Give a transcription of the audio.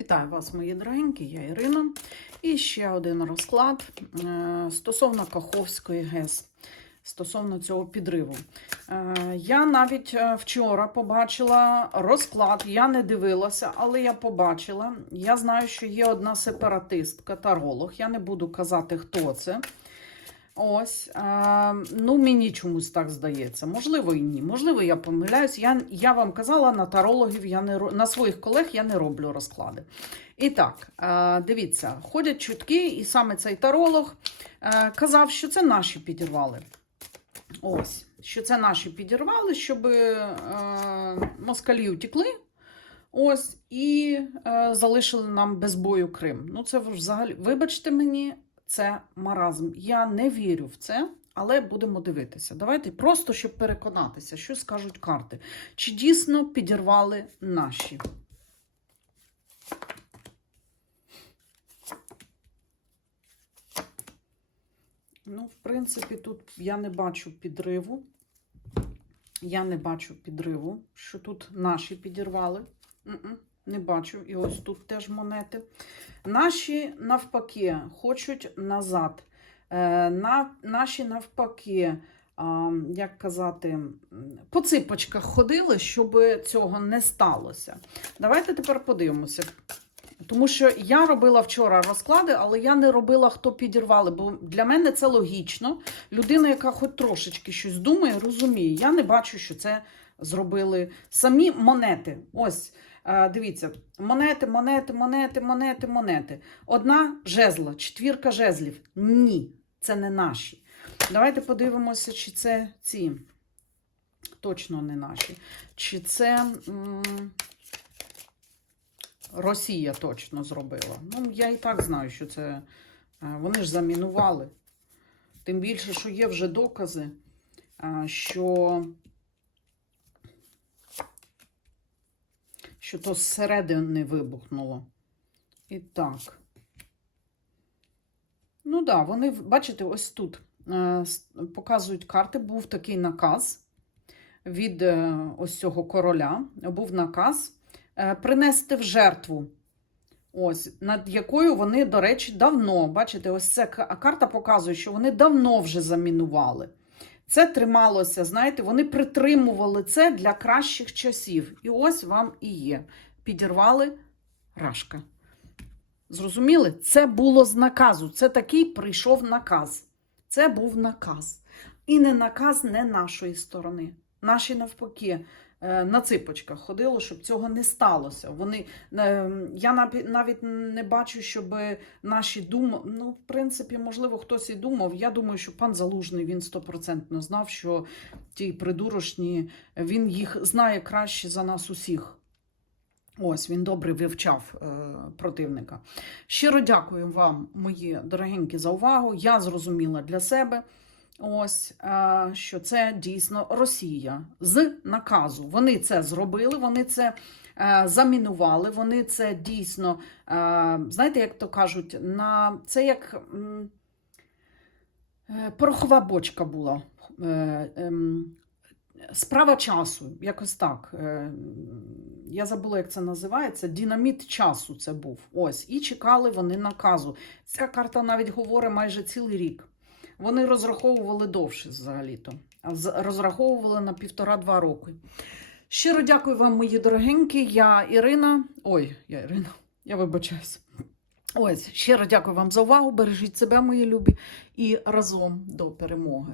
Вітаю вас, мої дорогенькі, я Ірина. І ще один розклад е, стосовно Каховської ГЕС, стосовно цього підриву. Е, Я навіть е, вчора побачила розклад, я не дивилася, але я побачила. Я знаю, що є одна сепаратистка, таролог. Я не буду казати, хто це. Ось, е, ну мені чомусь так здається. Можливо, і ні. Можливо, я помиляюсь. Я, я вам казала, на тарологів я не на своїх колег я не роблю розклади. І так, е, дивіться, ходять чутки, і саме цей таролог е, казав, що це наші підірвали. Ось, що це наші підірвали, щоб е, москалі утекли. Ось, і е, залишили нам без бою Крим. Ну, це взагалі, вибачте мені, це маразм. Я не вірю в це, але будемо дивитися. Давайте просто щоб переконатися, що скажуть карти. Чи дійсно підірвали наші? Ну, в принципі, тут я не бачу підриву. Я не бачу підриву, що тут наші підірвали. М-м, Не бачу. І ось тут теж монети. Наші навпаки хочуть назад. Е, на, наші навпаки, як казати, по ципочках ходили, щоб цього не сталося. Давайте тепер подивимося. Тому що я робила вчора розклади, але я не робила, хто підірвали. Бо для мене це логічно. Людина, яка хоч трошечки щось думає, розуміє. Я не бачу, що це зробили самі монети. Ось, е, дивіться, монети, монети, монети, монети, монети. Одна жезла, четвірка жезлів. Ні, це не наші. Давайте подивимося, чи це ці. Точно не наші. Чи це. м, Росія точно зробила. Ну, я і так знаю, що це е, вони ж замінували. Тим більше, що є вже докази, е, що, що то зсередини вибухнуло. І так. Ну так, да, вони, бачите, ось тут е, показують карти. Був такий наказ від е, ось цього короля. Був наказ е, принести в жертву. Ось, над якою вони, до речі, давно, бачите, ось ця карта показує, що вони давно вже замінували. Це трималося, знаєте, вони притримували це для кращих часів. І ось вам і є. Підірвали рашка. Зрозуміли? Це було з наказу. Це такий прийшов наказ. Це був наказ. І не наказ не нашої сторони. Наші навпаки на ципочках ходило, щоб цього не сталося. Вони, е, я навіть не бачу, щоб наші думали. Ну, в принципі, можливо, хтось і думав. Я думаю, що пан Залужний він стопроцентно знав, що ті придурочні, він їх знає краще за нас усіх. Ось він добре вивчав е, противника. Щиро дякую вам, мої дорогенькі, за увагу. Я зрозуміла для себе. Ось е, що це дійсно Росія з наказу. Вони це зробили, вони це е, замінували. Вони це дійсно, е, знаєте, як то кажуть, на це як порохова бочка була. Ем, Справа часу, якось так. Я забула, як це називається. Динаміт часу це був. Ось. І чекали вони наказу. Ця карта навіть говорить майже цілий рік. Вони розраховували довше взагалі-то. Розраховували на півтора-два роки. Щиро дякую вам, мої дорогенькі. Я Ірина. Ой, я Ірина, я вибачаюсь. Ось, щиро дякую вам за увагу. Бережіть себе, мої любі, і разом до перемоги.